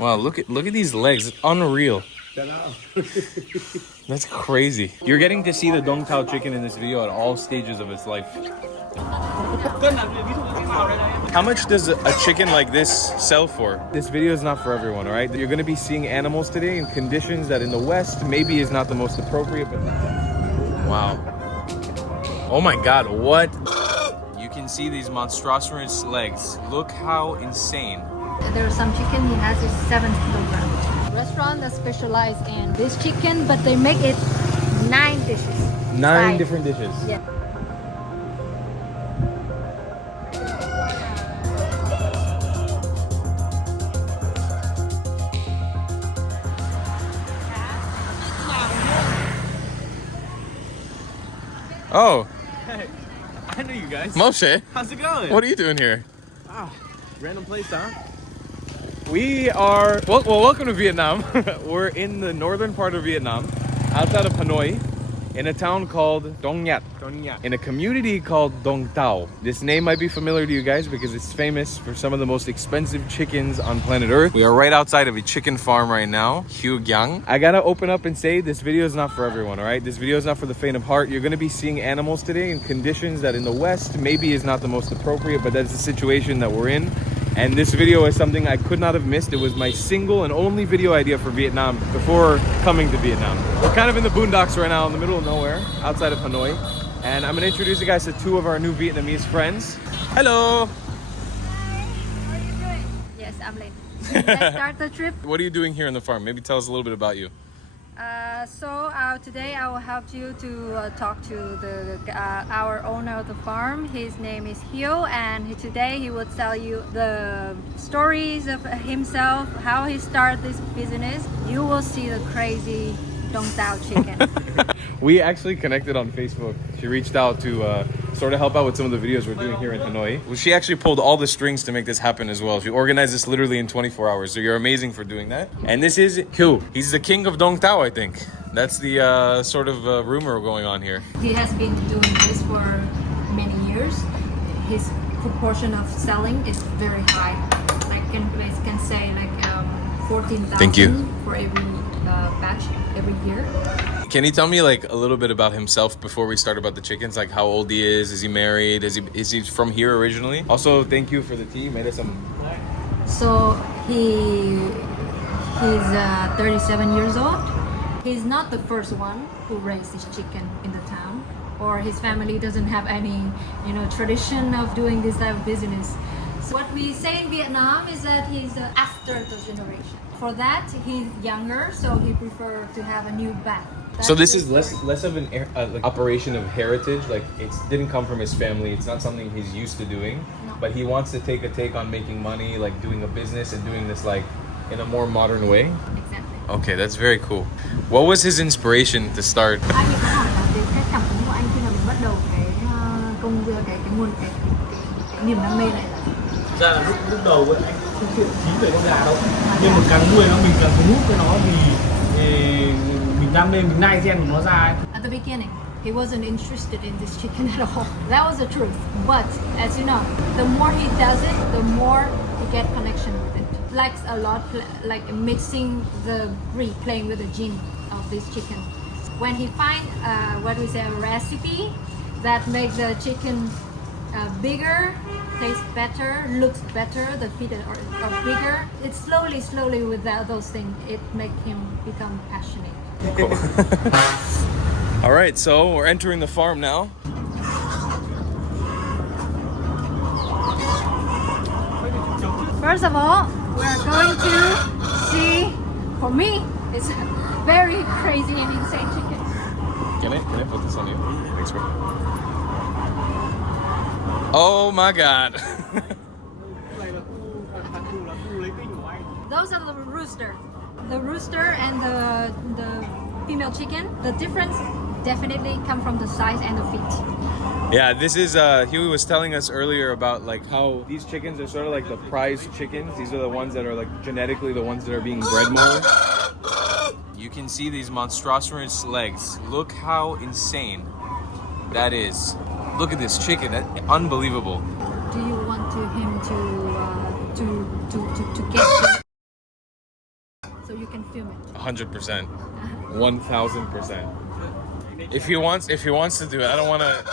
Wow, look at these legs. It's unreal. That's crazy. You're getting to see the Dong Tao chicken in this video at all stages of its life. How much does a chicken like this sell for? This video is not for everyone, all right? You're gonna be seeing animals today in conditions that in the West maybe is not the most appropriate, but... Wow. Oh my God, what? You can see these monstrous legs. Look how insane. There's some chicken he has is 7 kilograms. Restaurant that specialize in this chicken, but they make it 9 dishes. 9 different dishes. Yeah. Oh. Hey, I know you guys. Moshe. How's it going? What are you doing here? Ah, random place, huh? We are, well, welcome to Vietnam. We're in the northern part of Vietnam, outside of Hanoi, in a town called Dong Nhát, in a community called Dong Tao. This name might be familiar to you guys because it's famous for some of the most expensive chickens on planet Earth. We are right outside of a chicken farm right now, Hue Gyang. I gotta open up and say this video is not for everyone, all right? This video is not for the faint of heart. You're gonna be seeing animals today in conditions that in the West maybe is not the most appropriate, but that's the situation that we're in. And this video is something I could not have missed. It was my single and only video idea for Vietnam before coming to Vietnam. We're kind of in the boondocks right now in the middle of nowhere, outside of Hanoi. And I'm gonna introduce you guys to 2 of our new Vietnamese friends. Hello! Hi, how are you doing? Yes, I'm late. Let's start the trip. What are you doing here on the farm? Maybe tell us a little bit about you. Today I will help you to talk to our owner of the farm. His name is Hio, and today he will tell you the stories of himself, how he started this business. You will see the crazy Dong Tao chicken. We actually connected on Facebook. She reached out to sort of help out with some of the videos we're doing here in Hanoi. Well, she actually pulled all the strings to make this happen as well. She organized this literally in 24 hours. So you're amazing for doing that. And this is Hugh. He's the king of Dong Tao, I think. That's the sort of rumor going on here. He has been doing this for many years. His proportion of selling is very high. Like can say like 14,000 for every batch every year. Can you tell me like a little bit about himself before we start about the chickens? Like how old he is he married? Is he from here originally? Also, thank you for the tea. You made us some. So he's 37 years old. He's not the first one who raised this chicken in the town, or his family doesn't have any, tradition of doing this type of business. So what we say in Vietnam is that he's after the generation. For that, he's younger, so he preferred to have a new batch. So this is less of an like operation of heritage. Like it didn't come from his family. It's not something he's used to doing. No. But he wants to take a take on making money, like doing a business and doing this like in a more modern way. Exactly. Okay, that's very cool. What was his inspiration to start? Anh có hỏi là cái cảm hứng của anh khi nào mình bắt đầu cái niềm đam mê này là Thực ra là lúc đầu anh không chuyện trí về con gà đâu. Nhưng mà càng nuôi nó mình càng thu hút với nó vì mình đam mê, mình nai gen của nó ra ấy. At the beginning, he wasn't interested in this chicken at all. That was the truth. But as you know, the more he does it, the more he get connection with it. Likes a lot, like mixing the breed, playing with the gene of this chicken. When he find a recipe that makes the chicken bigger, tastes better, looks better, the feet are bigger. It's slowly with those things, it make him become passionate. Cool. All right, so we're entering the farm now. First of all, we're going to see, for me, it's a very crazy and insane chicken. Can I put this on you? Thanks, bro. Oh my God. Those are the rooster. The rooster and the female chicken. The difference definitely come from the size and the feet. Yeah, this is Huey was telling us earlier about like how these chickens are sort of like the prize chickens. These are the ones that are like genetically the ones that are being bred more. You can see these monstrous legs. Look how insane that is. Look at this chicken. That's unbelievable. Do you want him to get can film it. 100%. 1000%. If he wants to do it, I don't want to.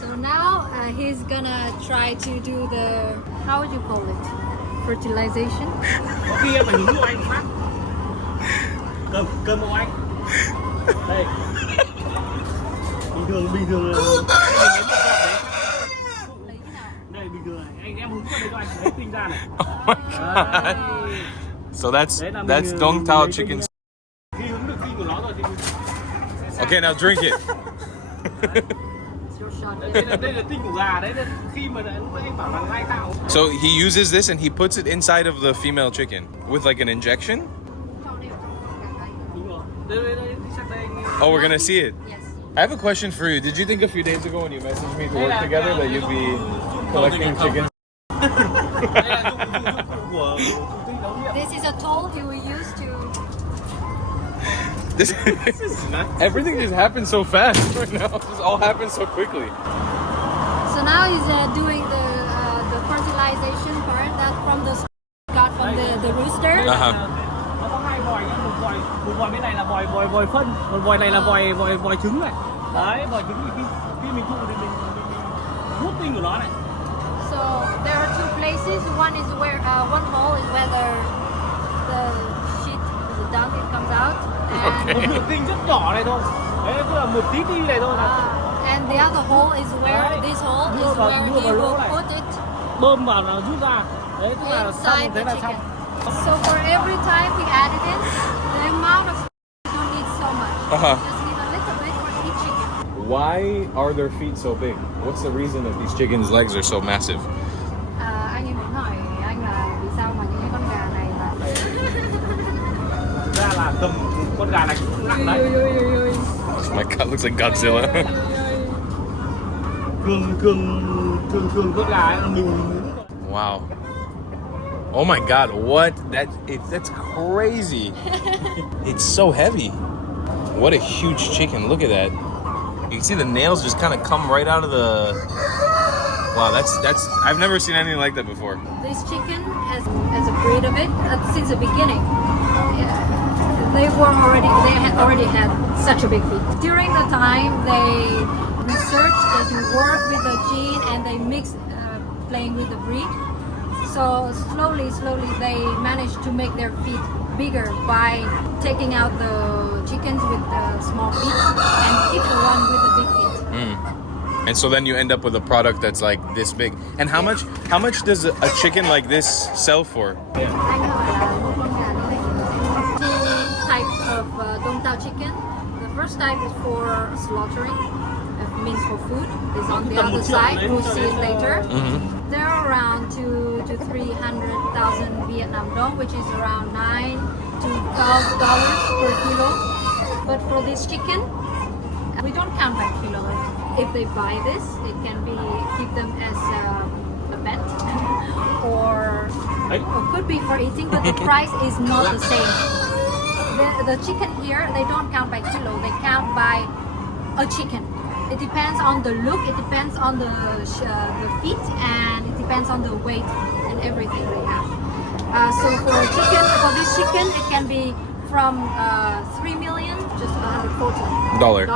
So now he's gonna try to do the, how would you call it? Fertilization? Có khi em phải hướng của anh phát. Cầm của anh. Đây. Bình thường là Lấy cái nào? đây bình thường này, anh em hướng qua đây cho anh lấy tinh ra này. Oh my god. So that's Dong Tao Chicken. Khi hướng được tinh của nó rồi thì mình Okay, now drink it. It's your shot. đây là tinh của gà đấy, khi mà lúc nãy anh bảo là lai tạo. So he uses this and he puts it inside of the female chicken with like an injection. Đúng rồi. Đây chắc đây anh. Oh, we're gonna see it. Yes. I have a question for you. Did you think a few days ago when you messaged me to work together that you'd be collecting chickens? Đây là dụng của tinh nấu nghiệm. This is a tool he will use to. This everything just happened so fast right now. This all happened so quickly. So now he's doing the fertilization part that from the got from the rooster. Uh-huh. Nó có hai vòi nhá, một vòi bên này là vòi phân, một vòi này là vòi trứng này. Đấy, vòi trứng thì khi mình thụ thì mình hút tinh của nó này. So there are two places. One is where one hole is where the shit, the dung, it comes out, and Một lượng tinh rất nhỏ này thôi. Đấy, tức là một tí này thôi là and the other hole is where this hole is where he will put it bơm vào nó rút ra. Đấy, tức là xong inside thế the là chicken. xong. So for every time we add it in, the amount of you don't need so much. Uh-huh. You just need a little bit for each chicken. Why are their feet so big? What's the reason that these chickens' legs are so massive? Anh em muốn hỏi anh là vì sao mà những cái con gà này là Thực ra là cầm con gà này cũng nặng đấy. Oh my god, looks like Godzilla. Thường con gà ấy là mình. Wow. Oh my god, what? That's crazy. It's so heavy. What a huge chicken. Look at that. You can see the nails just kind of come right out of the. Wow, that's I've never seen anything like that before. this chicken as a breed of it since the beginning. They had already had such a big feet. During the time they researched, they worked with the gene and they mixed playing with the breed. So slowly they managed to make their feet bigger by taking out the chickens with the small feet and keep the one with the big feet. And so then you end up with a product that's like this big. And how much does a chicken like this sell for? Two types of Dong Tao chicken. The first type is for slaughtering, means for food. It's on the other side. We'll see it later. They're around 2 to 300,000 Vietnam dong, which is around $9 to $12 per kilo. But for this chicken, we don't count by kilo. If they buy this, it can be keep them as a pet or could be for eating, but the price is not the same. The chicken here, they don't count by kilo, they count by a chicken. It depends on the look, it depends on the feet, and it depends on the weight and everything they have. So for this chicken, it can be from 3 million, just $140 Dollar. to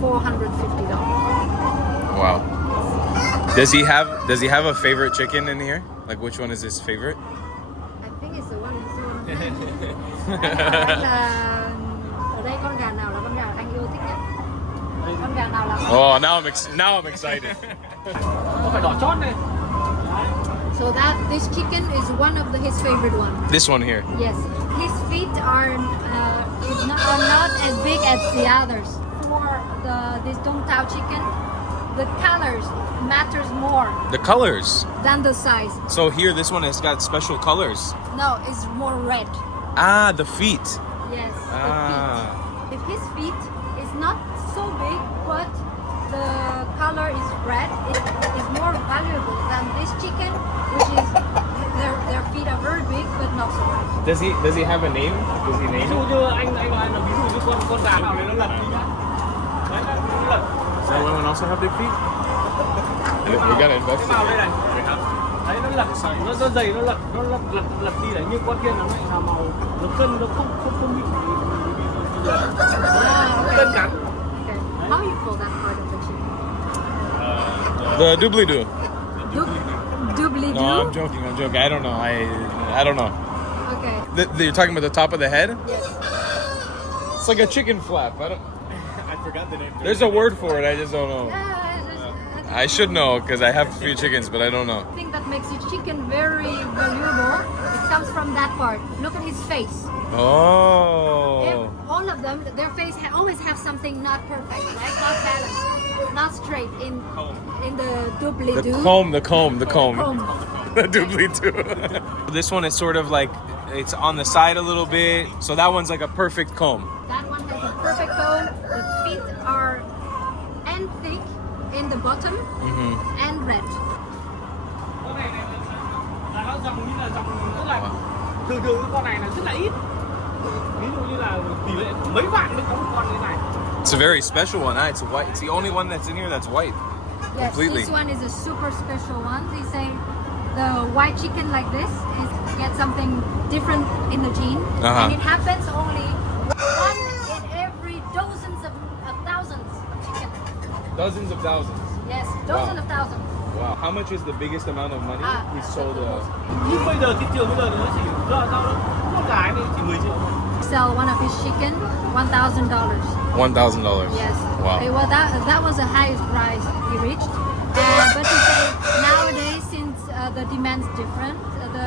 $450. Wow. Does he have a favorite chicken in here? Like which one is his favorite? I think it's the one. Anh là ở đây con gà nào là con gà anh yêu thích nhất? Con gà nào là Oh, now I'm excited. Nó phải đỏ chót này. So this chicken is one of his favorite ones. This one here. Yes, his feet are not as big as the others. For this Dong Tao chicken, the colors matters more The colors. than the size. So here, this one has got special colors. No, it's more red. Ah, the feet. Yes, the Ah. feet. If his feet is not so big, but the color is red, it is more valuable than this chicken, which is their feet are very big but not so red. Does he have a name? Does he Ví name dụ it? như anh nói là ví dụ như con gà nào đấy nó lật đi nhá. Đấy là nó lật. Does that one also have big feet? We gotta invest. Cái vào đây này. Đấy nó lật, nó dày, nó lật đi đấy, nhưng con kia nó lại là màu, nó cân nó không bị cân cắn. Okay. How you call that part of the chicken? The doobly-doo. Doobly-doo? No, I'm joking. I don't know. I don't know. Okay. You're talking about the top of the head? Yes. It's like a chicken flap. I forgot the name. There's a word for it. I just don't know. I should know because I have a few chickens, but I don't know. The thing that makes your chicken very valuable, it comes from that part. Look at his face. Oh. All of them, their face always have something not perfect, right? Not balanced, not straight in the doobly-doo. The comb. The doobly-doo. This one is sort of like, it's on the side a little bit. So that one's like a perfect comb. That one has a perfect comb. The feet are and thick in the bottom and red. Con này là nó dòng như là dòng rất là thường cái con này là rất là ít. Ví dụ như là tỷ lệ mấy vạn mới có một con như này. It's a very special one. It's white. It's the only one that's in here that's white. Yes, Completely. this one is a super special one. They say the white chicken like this gets something different in the gene, and it happens only one in every dozens of thousands of chicken. Dozens of thousands. Yes, dozens of thousands. Wow. How much is the biggest amount of money we sold? Nhưng bây giờ thị trường bây giờ thì nó chỉ ra sao đâu, con cái này chỉ 10 triệu. Sell one of his chicken, $1,000. $1,000. Yes. Wow. Well, that was the highest price he reached. But he said nowadays, since the demand's different,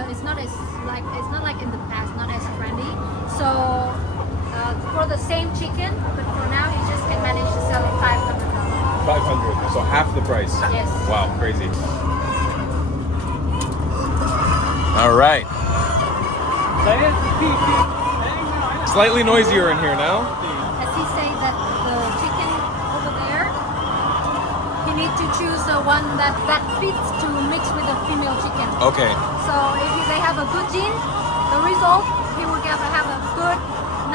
it's not like in the past, not as trendy. So for the same chicken, but for now he just can manage to sell it $500. 500. So half the price. Yes. Wow, crazy. All right. Slightly noisier in here now. As he said that the chicken over there, he needs to choose the one that fits to mix with the female chicken. Okay. So if they have a good gene, the result, he will have a good,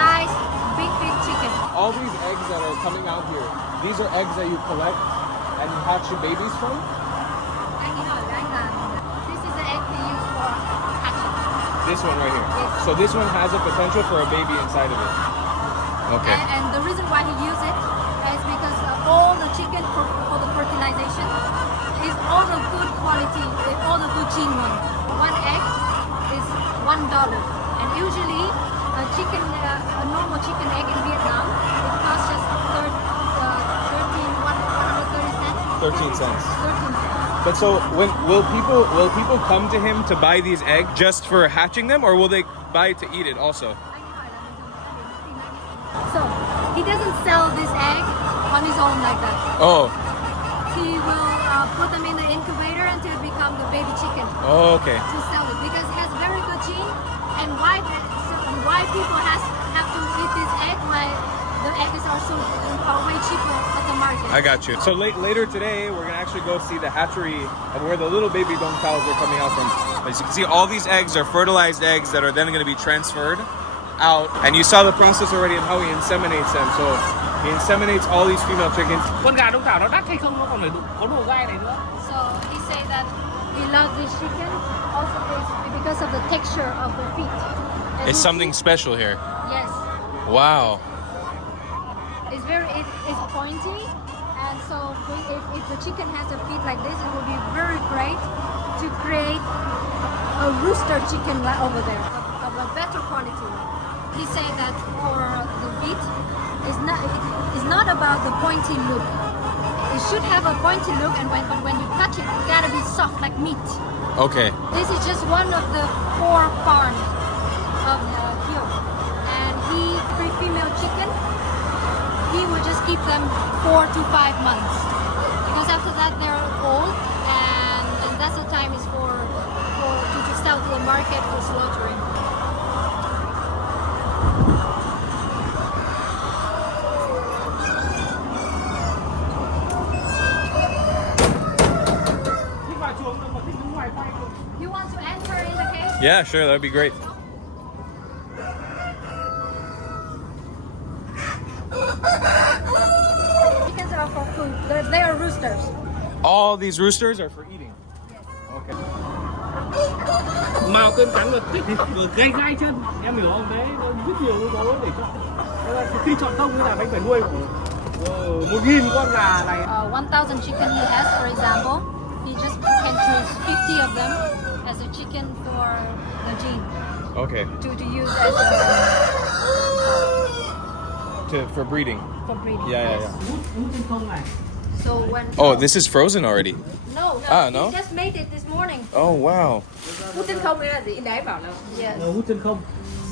nice, big chicken. All these eggs that are coming out here, these are eggs that you collect and you hatch your babies from? This is the egg they use for hatching. This one right here. Yes. So this one has a potential for a baby inside of it. Okay. And the reason why he uses it is because all the chicken for the fertilization is all the good quality, all the good gene one. One egg is $1, and usually a normal chicken egg in Vietnam, it costs just 13 cents. 13 cents. But so will people come to him to buy these eggs just for hatching them, or will they buy it to eat it also? So he doesn't sell this egg on his own like that. Oh. He will put them in the incubator until it becomes the baby chicken. Oh, okay. To sell it because it has very good gene, and why people have to eat this egg? Why the eggs are way cheaper at the market. I got you. So later today, we're gonna actually go see the hatchery of where the little baby Dong Taos are coming out from. As you can see, all these eggs are fertilized eggs that are then gonna be transferred out. And you saw the process already of how he inseminates them. So he inseminates all these female chickens. Con gà Đông Tảo nó đắt hay không, nó còn phải có độ gai này nữa. So he say that he loves this chicken also because of the texture of the feet. And It's something special here. Yes. Wow. It's pointy, and so if the chicken has a feet like this, it will be very great to create a rooster chicken over there of a better quality. He say that for the feet, it's not about the pointy look. It should have a pointy look, and when you touch it, it gotta be soft like meat. Okay. This is just one of the 4 farms of here, and free female chicken. He will just keep them 4 to 5 months because after that they're old, and that's the time is for to sell to the market for slaughtering. You want to enter in the cage? Yeah, sure. That'd be great. Chickens are for food. They are roosters. All these roosters are for eating. Yes. Okay. Mao cơn cắn được. Vừa gai gai chân, em hiểu không? Đấy, rất nhiều yếu tố để chọn. Thế là khi chọn công như là anh phải nuôi 1.000 con gà này. 1,000 chicken he has, for example, he just can choose 50 of them as a chicken for the gene Okay. to use as For breeding. for breeding. Yeah. Hút trên không này. So when Oh, this is frozen already. no, no? he just made it this morning. Oh wow. Hút trên không đây là gì? Đấy bảo là Yes. Hút trên không.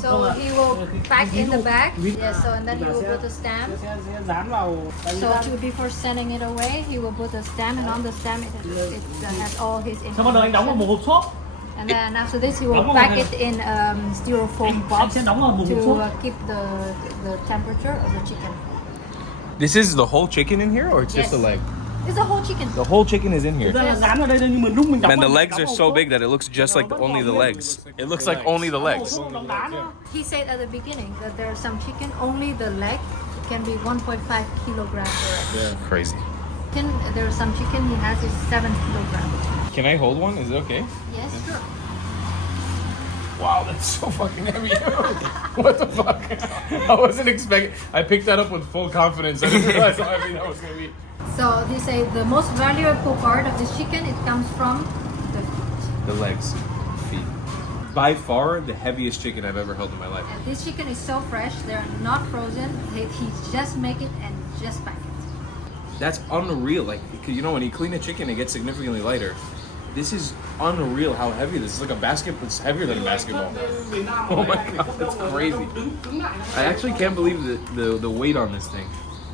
So he will pack in the bag. Yeah. So and then he will put a stamp. Sẽ dán vào. So before sending it away, he will put a stamp, and on the stamp it has all his Sau bắt đầu anh đóng vào một hộp xốp. And then after this, he will pack it in styrofoam box sẽ đóng vào một hộp xốp. to keep the temperature of the chicken. This is the whole chicken in here, or it's just Yes. a leg? It's a whole chicken. The whole chicken is in here. Đây là dán vào đây nhưng mà lúc mình đóng. Man, the legs are so big that it looks just like only the legs. It looks like only the legs. He said at the beginning that there are some chicken, only the leg can be 1.5 kilograms. Crazy. There are some chicken he has is 7 kilograms. Can I hold one? Is it okay? Yes, sure. Wow, that's so fucking heavy. What the fuck? I wasn't expecting. I picked that up with full confidence. I didn't realize how heavy that was gonna be. So he said the most valuable part of this chicken, it comes from the feet. The legs, feet. By far the heaviest chicken I've ever held in my life. And this chicken is so fresh, they're not frozen. He just make it and just pack it. That's unreal. Like, you know, when you clean a chicken, it gets significantly lighter. This is unreal how heavy this is. Like a basket, it's heavier than a basketball. Oh my god, that's crazy. I actually can't believe the weight on this thing.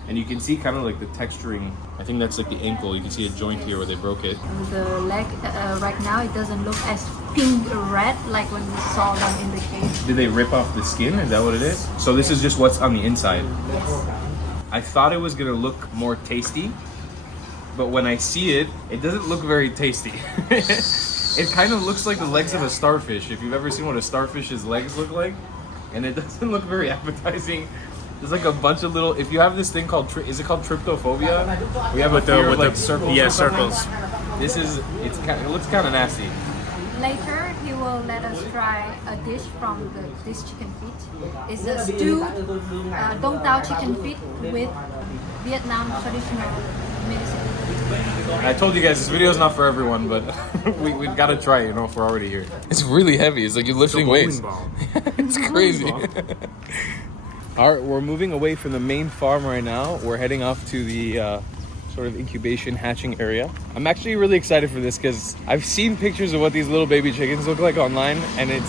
And you can see kind of like the texturing. I think that's like the ankle. You can see a joint here where they broke it. The leg right now, it doesn't look as pink red like when we saw them in the cage. Did they rip off the skin? Is that what it is? So this is just what's on the inside. Yes. I thought it was gonna look more tasty, but when I see it, it doesn't look very tasty. It kind of looks like the legs of a starfish, if you've ever seen what a starfish's legs look like. And it doesn't look very appetizing. There's like a bunch of little, if you have this thing called, is it called tryptophobia? We have a fear of like circles. Yeah, or something. circles. This is, it looks kind of nasty. Later, he will let us try a dish from this chicken feet. It's a stewed Dong Tao chicken feet with Vietnam traditional medicine. I told you guys this video is not for everyone, but we've got to try it, you know, if we're already here. It's really heavy. It's like you're lifting weights. It's crazy. All right, we're moving away from the main farm right now. We're heading off to the sort of incubation hatching area. I'm actually really excited for this because I've seen pictures of what these little baby chickens look like online, and it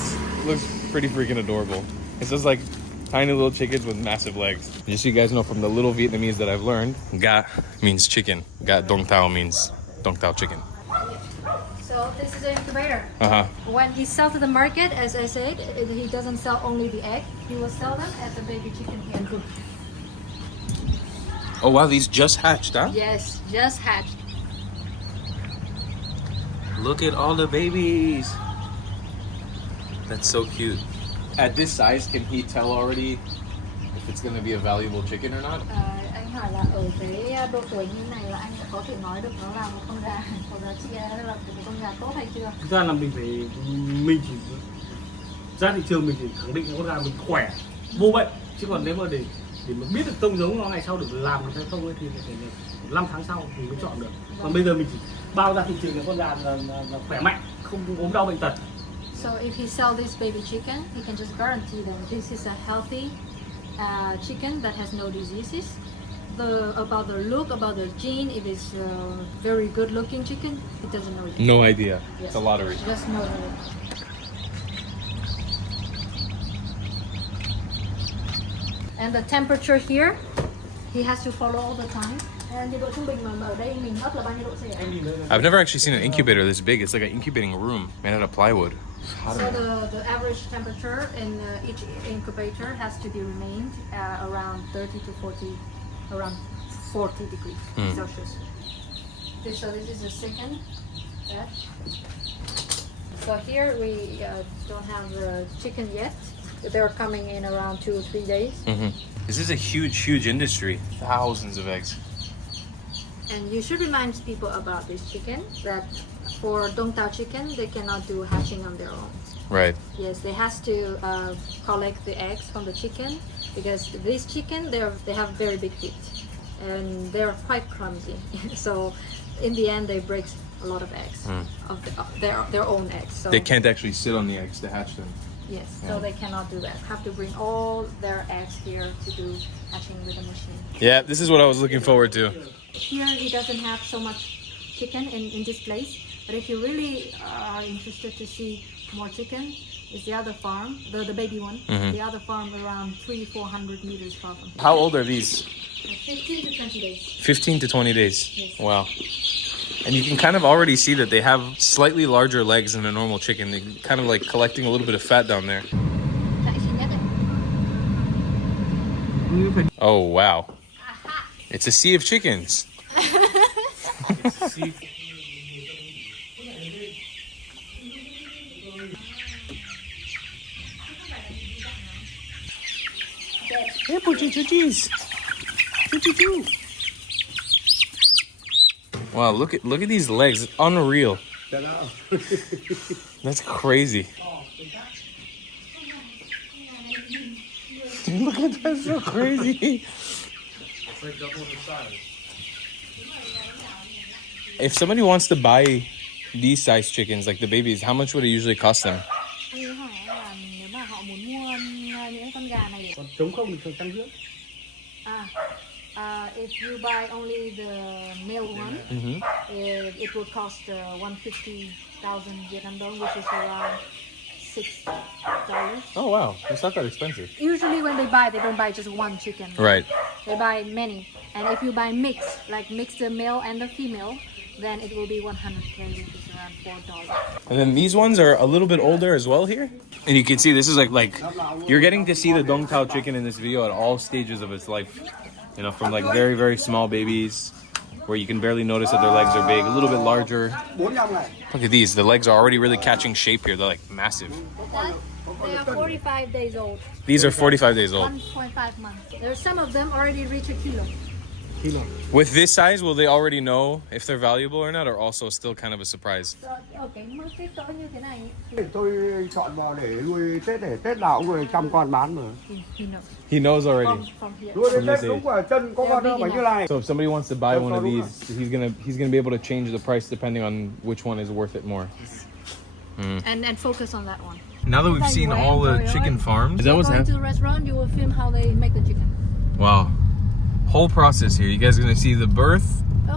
looks pretty freaking adorable. It's just like tiny little chickens with massive legs. Just so you guys know, from the little Vietnamese that I've learned, Ga means chicken. Ga Dong Tao means Dong Tao chicken. So this is an incubator. Uh-huh. When he sells to the market, as I said, he doesn't sell only the egg. He will sell them as a baby chicken here. Oh wow, these just hatched, huh? Yes, just hatched. Look at all the babies. That's so cute. At this size, can he tell already if it's gonna be a valuable chicken or not? Anh hỏi là ở cái độ tuổi như này là anh đã có thể nói được nó là một con gà có giá trị hay là một con gà tốt hay chưa? Thực ra là mình chỉ ra thị trường mình chỉ khẳng định là con gà mình khỏe, vô bệnh, chứ còn nếu mà để mà biết được tông giống nó ngày sau được làm được hay không ấy thì phải 5 tháng sau mình mới chọn được. Còn bây giờ mình chỉ bao ra thị trường là con gà là khỏe mạnh, không ốm đau bệnh tật. So if he sells this baby chicken, he can just guarantee them this is a healthy chicken that has no diseases. About the look, about the gene, if it's a very good looking chicken, he doesn't know yet. No idea. Yes. It's a lottery. Just know that. And the temperature here, he has to follow all the time. Nhiệt độ trung bình mà ở đây mình ấp là bao nhiêu độ C ạ? I've never actually seen an incubator this big. It's like an incubating room made out of plywood. So the average temperature in each incubator has to be remained around 30 to 40, around 40 degrees Celsius. So this is the second batch. So here we don't have the chicken yet. They're coming in around 2 or 3 days. Mm-hmm. This is a huge industry. Thousands of eggs. And you should remind people about this chicken that for Dong Tao chicken, they cannot do hatching on their own. Right. Yes, they has to collect the eggs from the chicken because these chicken they have very big feet and they're quite clumsy. So in the end, they break a lot of eggs of their own eggs. So They can't actually sit on the eggs to hatch them. yes, so they cannot do that. Have to bring all their eggs here to do hatching with a machine. Yeah, this is what I was looking forward to. Here he doesn't have so much chicken in this place, but if you really are interested to see more chicken, is the other farm, the baby one, the other farm around 300-400 meters far from here. How old are these? 15 to 20 days. 15 to 20 days. Yes. Wow. And you can kind of already see that they have slightly larger legs than a normal chicken. They're kind of like collecting a little bit of fat down there. Oh, wow. It's a sea of chickens. Hey, puchichuchis. Chuchichu. Wow, look at these legs. It's unreal. That's crazy. Dude, look at that, so crazy. It's like double the size. If somebody wants to buy these size chickens, like the babies, how much would it usually cost them? Tôi hỏi là nếu mà họ muốn mua những con gà này Còn trống không thì 150. if you buy only the male one, it will cost 150,000 Vietnam dong, which is around $6. Oh, wow. It's not that expensive. Usually when they buy, they don't buy just one chicken. Right. They buy many. And if you buy mix, like mix the male and the female, then it will be 100K, which is around $4. And then these ones are a little bit older as well here. And you can see this is like you're getting to see the Dong Tao chicken in this video at all stages of its life. You know, from like very, very small babies where you can barely notice that their legs are big, a little bit larger. Look at these. The legs are already really catching shape here. They're like massive. They are 45 days old. These are 45 days old. 1.5 months. There's some of them already reach a kilo. With this size, will they already know if they're valuable or not, or also still kind of a surprise? Ở cái mức kích cỡ như thế này, Tôi chọn vào để nuôi Tết, để Tết nào cũng người chăm con bán mà. he knows. He knows already. From here. Nuôi đến From Tết this đúng rồi, chân có con đâu phải như này. So if somebody wants to buy one of these, he's gonna be able to change the price depending on which one is worth it more. And focus on that one. Now that we've seen all the chicken farms, is that what's Going to happening? the restaurant, you will film how they make the chicken. Wow. Whole process here. You guys are gonna see the birth,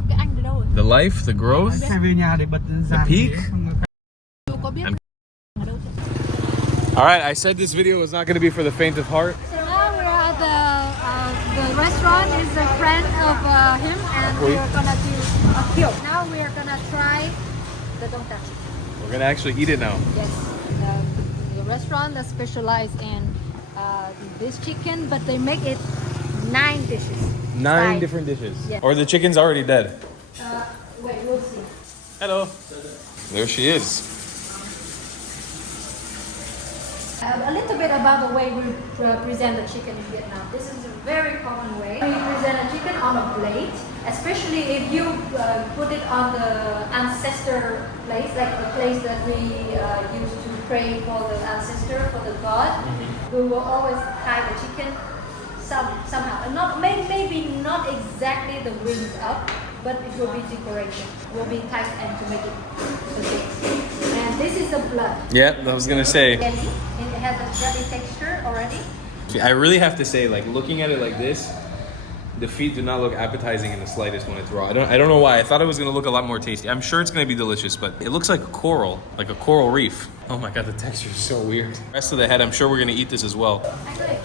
Cái anh từ đâu rồi? the life, the growth, Xe về nhà để bật the peak. Tôi có biết ở đâu chứ? All right, I said this video was not gonna be for the faint of heart. So now we're at the restaurant is a friend of him, and we're gonna do a kill. Now we're gonna try the Dong Tao chicken. We're gonna actually eat it now. Yes, the restaurant that specializes in this chicken, but they make it 9 dishes. 9 Five. different dishes. Yeah. Or the chicken's already dead. Wait, we'll see. Hello. There she is. A little bit about the way we present the chicken in Vietnam. This is a very common way. We present a chicken on a plate, especially if you put it on the ancestor place, like the place that we used to pray for the ancestor, for the god. We will always tie the chicken somehow. And maybe not exactly the wings up, but it will be decorated. It will be tight and to make it the shape. And this is the blood. Yeah, I was gonna say. Jelly. It has a jelly texture already. I really have to say, like looking at it like this, the feet do not look appetizing in the slightest when it's raw. I don't know why. I thought it was gonna look a lot more tasty. I'm sure it's gonna be delicious, but it looks like coral, like a coral reef. Oh my god, the texture is so weird. The rest of the head, I'm sure we're gonna eat this as well.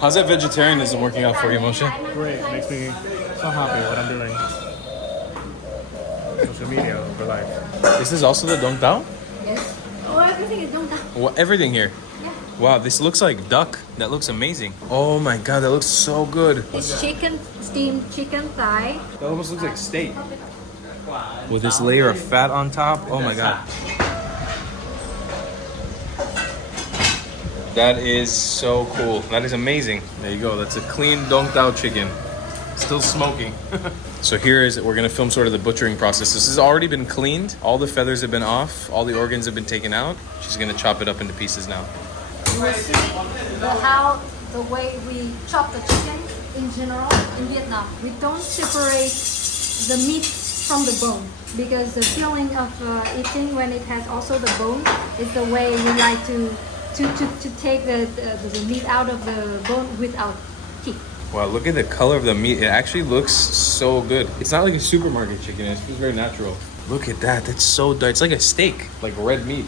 How's that vegetarianism working out for you, Moshe? Great, makes me so happy what I'm doing. Social media for life. This is also the Dong Tao? Yes. Oh, everything is Dong Tao. Well, everything here. Yeah. Wow, this looks like duck. That looks amazing. Oh my god, that looks so good. It's chicken, steamed chicken thigh. That almost looks like steak. With this layer of fat on top. Oh my god. That is so cool. That is amazing. There you go. That's a clean Dong Tao chicken. Still smoking. So here is, we're gonna film sort of the butchering process. This has already been cleaned. All the feathers have been off. All the organs have been taken out. She's gonna chop it up into pieces now. You will see the way we chop the chicken in general in Vietnam. We don't separate the meat from the bone because the feeling of eating when it has also the bone is the way we like to take the meat out of the bone without teeth. Wow, look at the color of the meat. It actually looks so good. It's not like a supermarket chicken. It feels very natural. Look at that. That's so dark. It's like a steak, like red meat.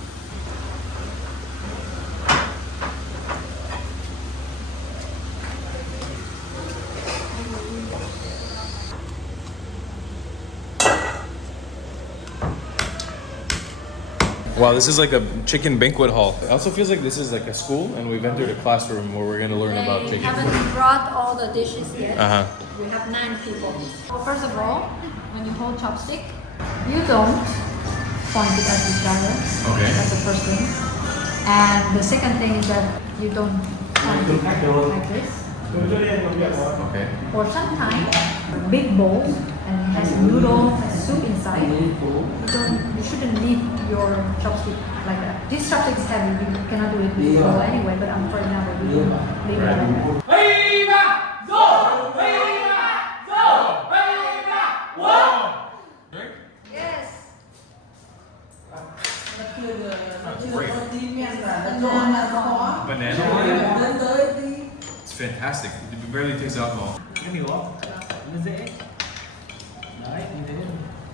Wow, this is like a chicken banquet hall. It also feels like this is like a school and we've entered a classroom where we're gonna learn about We chicken. haven't brought all the dishes yet. Uh-huh. We have 9 people. First of all, when you hold chopstick, you don't point it at each other. Okay. That's the first thing. And the second thing is that you don't point it like this. Okay. Or sometimes big bowls and it has noodle and soup inside. You shouldn't leave your chopstick like that. This chopstick is heavy. You cannot do it with the bowl anyway. But for example, you don't leave it like that. Yes. Banana wine? It's fantastic. It barely tastes alcohol.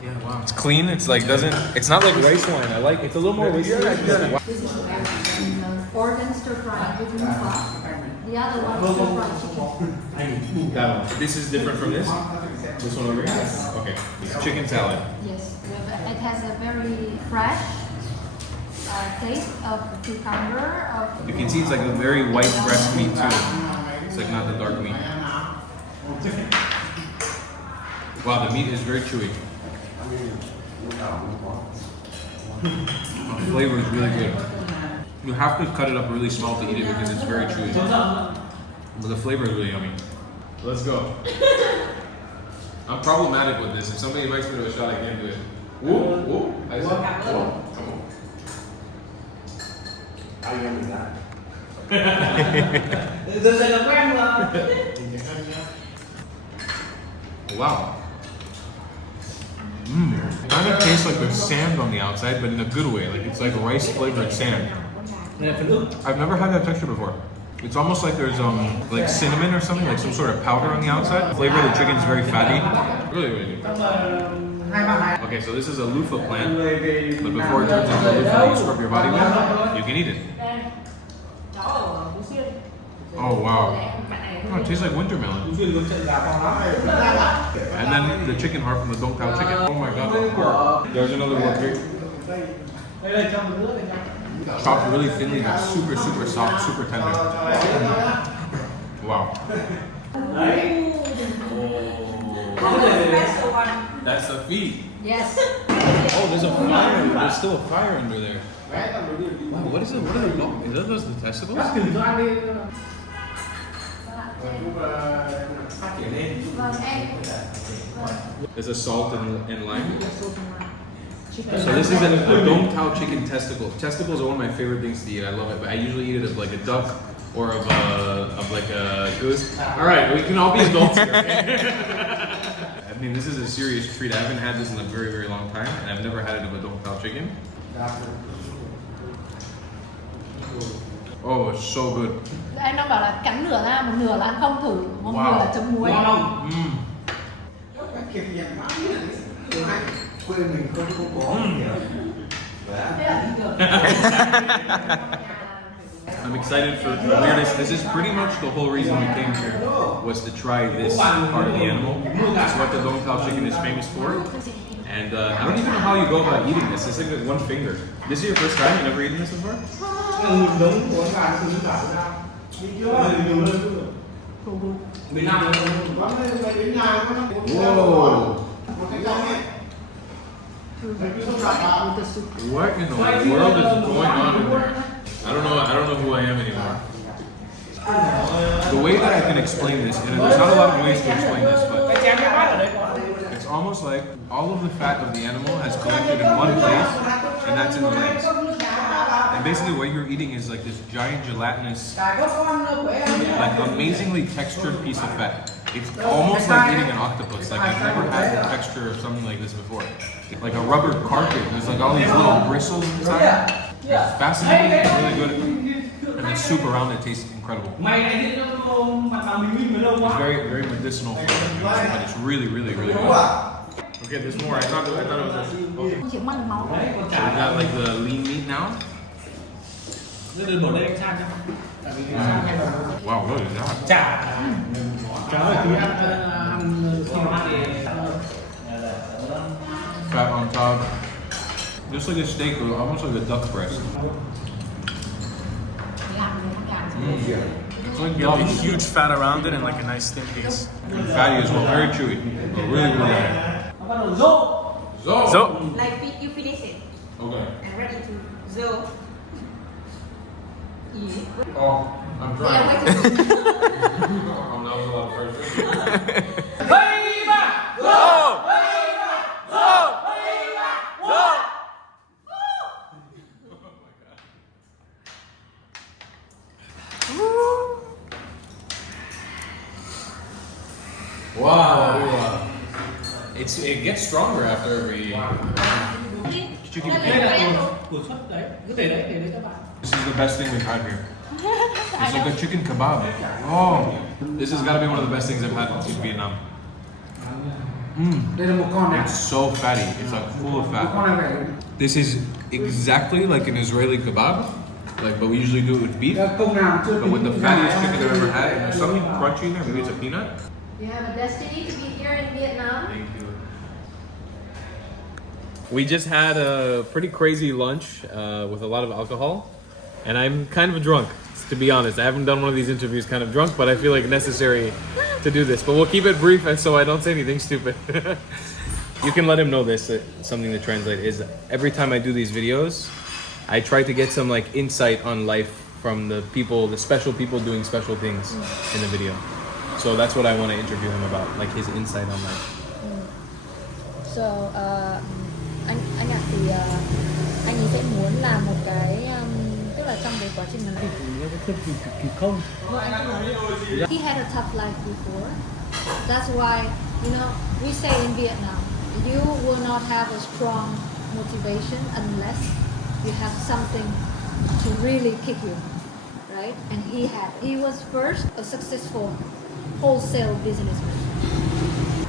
Yeah, wow. It's clean. It's like it's not like rice wine. It's a little more whiskey. This is organ stir fry with mufa. The other one is stir fried chicken. That one. This is different from this? This one over here? Okay. It's chicken salad. Yes. It has a very fresh taste of cucumber. You can see it's like a very white breast meat too. It's like not the dark meat. Wow, the meat is very chewy. The flavor is really good. You have to cut it up really small to eat it because it's very chewy. But the flavor is really yummy. Let's go. I'm problematic with this. If somebody invites me to a shot, I can't do it. Whoa, whoa. I said, whoa. Come on. Ai em mình ra. Wow. Kind of tastes like there's sand on the outside, but in a good way. Like it's like rice flavored sand. I've never had that texture before. It's almost like there's like cinnamon or something, like some sort of powder on the outside. The flavor of the chicken is very fatty. Really, really good. Okay, so this is a loofah plant, but before it turns into a loofah that you scrub your body with, you can eat it. Oh wow. Oh, it tastes like winter melon. And then the chicken heart from the Dong Tao chicken. Oh my god, the heart. There's another one here. Chopped really thinly, but super, super soft, super tender. Wow. That's the feet. Yes. Oh, there's a fire. There's still a fire under there. Wow, what is it? What are they called? Is that those the testicles? There's a salt and lime. So this is a Dong Tao chicken testicle. Testicles are one of my favorite things to eat. I love it, but I usually eat it of like a duck or of like a goose. All right, we can all be adults here. Okay? I mean, this is a serious treat. I haven't had this in a very, very long time, and I've never had it of a Dong Tao chicken. Oh, it's so good. Anh nó bảo là cắn nửa ra, một nửa là ăn không thử, một nửa là chấm muối. Quê mình không có I'm excited for weirdness. This is pretty much the whole reason we came here, was to try this part of the animal. It's what the Dong Tao chicken is famous for. And I don't even know how you go about eating this. It's like with one finger. This is your first time? You never eaten this before? Whoa! What in the world is going on in there? I don't know who I am anymore. The way that I can explain this, and there's not a lot of ways to explain this, but almost like all of the fat of the animal has collected in one place, and that's in the legs. And basically what you're eating is like this giant gelatinous, like amazingly textured piece of fat. It's almost like eating an octopus. Like I've never had the texture of something like this before. Like a rubber carpet. There's like all these little bristles inside. It's fascinating, it's really good. And the soup around it tastes incredible. It's very, very medicinal flavor, but it's really, really, really good. Okay, there's more. I thought it was this. Okay. So we got like the lean meat now. Wow, what is that? Fat on top. Just like a steak or almost like a duck breast. It's like You have a huge fat around it and like a nice thin piece. and fatty as well, very chewy. Really, really good. So, Like you finish it Okay. and ready to zo. Eat. Oh, I'm trying. Yeah, wait. That was a lot of pressure. Wow. It gets stronger after every chicken. This is the best thing we've had here. It's like a chicken kebab. Oh, this has got to be one of the best things I've had in Vietnam. It's so fatty. It's like full of fat. This is exactly like an Israeli kebab, like, but we usually do it with beef. But with the fattiest chicken I've ever had, and there's something crunchy in there. Maybe it's a peanut. You have a destiny to be here in Vietnam. Thank you. We just had a pretty crazy lunch with a lot of alcohol, and I'm kind of drunk, to be honest. I haven't done one of these interviews kind of drunk, but I feel like necessary to do this. But we'll keep it brief so I don't say anything stupid. You can let him know this, something to translate is every time I do these videos, I try to get some like insight on life from the people, the special people doing special things in the video. So that's what I want to interview him about, like his insight on life. So, anh ạ thì anh ấy sẽ muốn làm một cái tức là trong cái quá trình làm việc he had a tough life before. That's why, you know, we say in Vietnam, you will not have a strong motivation unless you have something to really kick you, right? And he was first a successful wholesale businessman.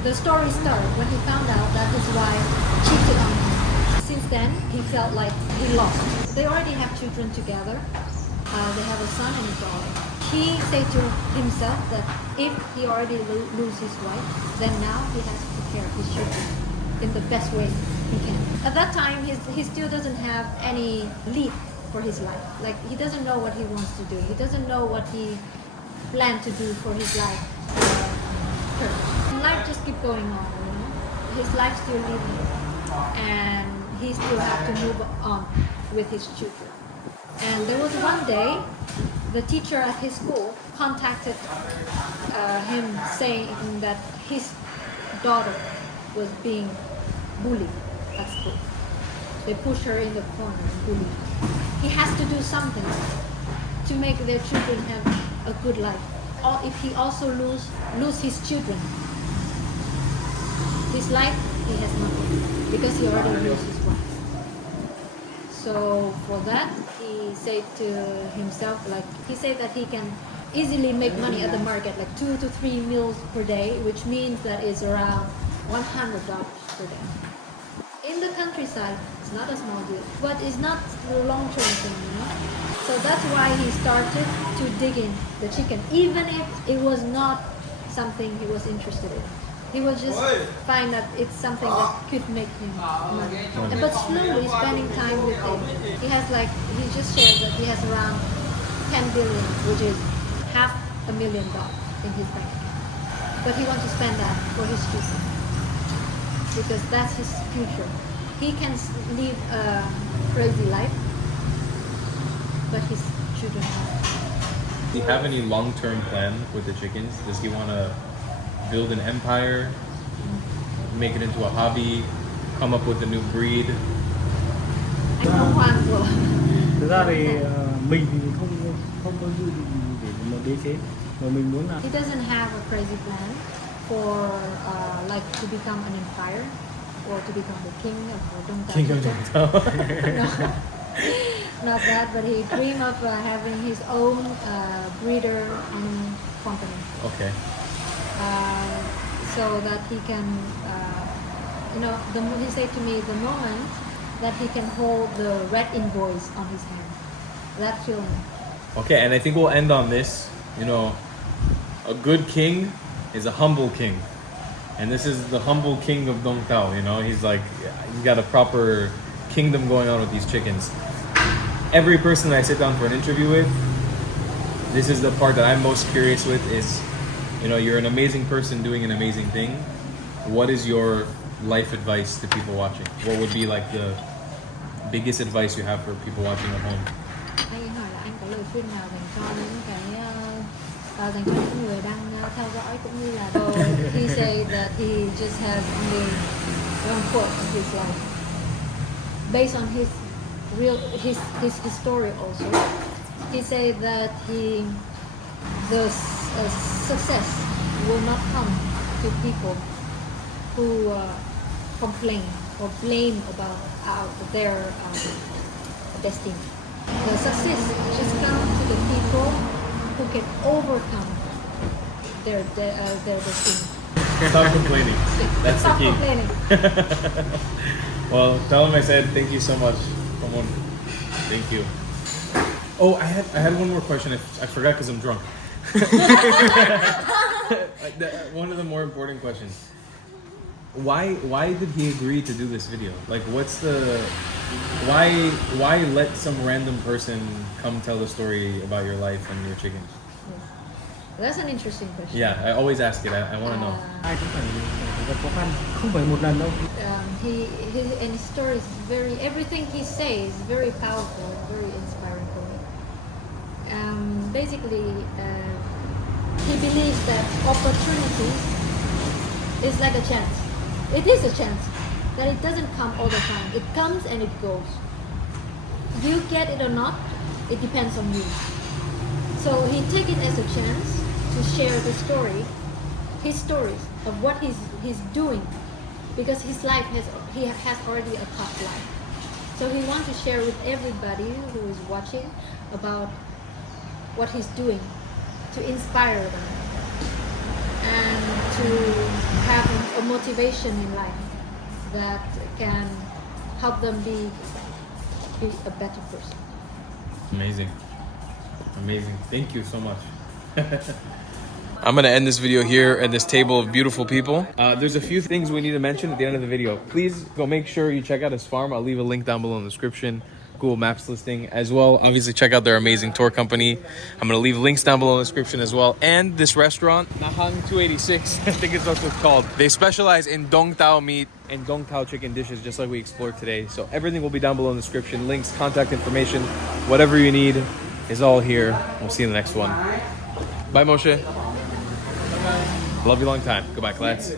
The story started when he found out that his wife cheated on him. Since then, he felt like he lost. They already have children together. They have a son and a daughter. He said to himself that if he already lose his wife, then now he has to take care of his children in the best way he can. At that time, he still doesn't have any lead for his life. Like, he doesn't know what he wants to do. He doesn't know what he planned to do for his life. Life just keep going on, you know. His life still living, and he still have to move on with his children. And there was one day, the teacher at his school contacted him saying that his daughter was being bullied at school. They pushed her in the corner and bullied her. He has to do something to make their children have a good life. Or if he also lose his children, his life, he has nothing, because he already lost his wife. So for that, he said to himself, like, he said that he can easily make money at the market, like 2 to 3 meals per day, which means that is around $100 per day. In the countryside, it's not a small deal, but it's not the long-term thing, you know. So that's why he started to dig in the chicken, even if it was not something he was interested in. He was just find that it's something that could make him money. But slowly spending time with him, he has like, he just shared that he has around 10 billion, which is $500,000 in his bank account. But he wants to spend that for his children, because that's his future. He can live a crazy life, but his children have. Do you have any long-term plan with the chickens? Does he want to build an empire? make it into a hobby, come up with a new breed? Anh không khoan của Thực ra thì mình thì không không có dự định để mà đế chế, mà mình muốn là he doesn't have a crazy plan for like to become an empire or to become the king of Dong Tao King of Chicken. Dong Tao. No, not that, but he dream of having his own breeder and company, Okay. so that he can, he said to me, the moment that he can hold the red invoice on his hand, that feeling. Okay, and I think we'll end on this. You know, a good king is a humble king. And this is the humble king of Dong Tao, you know? He's like, he's got a proper kingdom going on with these chickens. Every person that I sit down for an interview with, this is the part that I'm most curious with is, you know, you're an amazing person doing an amazing thing. What is your life advice to people watching? What would be like the biggest advice you have for people watching at home? Anh hỏi là anh có lời khuyên nào dành cho những dành cho những người đang theo dõi cũng như là he said that he just has only one quote of his life based on his story also. He said that the success will not come to people who complain or blame about their destiny. The success just comes to the people who can overcome their destiny. Stop complaining. That's Stop the key. complaining. Well, tell him I said thank you so much. Come on. Thank you. Oh, I had one more question. I forgot because I'm drunk. One of the more important questions. Why did he agree to do this video? Like, what's the why let some random person come tell the story about your life and your chickens? That's an interesting question. Yeah, I always ask it. I want to know. ai cũng phải gặp khó khăn, không phải một lần đâu. His story is everything he says is very powerful, very inspiring for me. Basically, he believes that opportunity is like a chance. It is a chance, that it doesn't come all the time. It comes and it goes. You get it or not, it depends on you. So he take it as a chance to share the story, his stories of what he's doing, because his life he has already a tough life. So he wants to share with everybody who is watching about what he's doing to inspire them and to have a motivation in life that can help them be a better person. Amazing. Thank you so much. I'm gonna end this video here at this table of beautiful people. There's a few things we need to mention at the end of the video. Please go make sure you check out his farm. I'll leave a link down below in the description. Google Maps listing as well. Obviously check out their amazing tour company. I'm gonna leave links down below in the description as well. And this restaurant, Nahang 286, I think it's what it's called. They specialize in Dong Tao meat and Dong Tao chicken dishes, just like we explored today. So everything will be down below in the description. Links, contact information, whatever you need is all here. We'll see you in the next one. Bye, Moshe. Love you long time. Goodbye, class.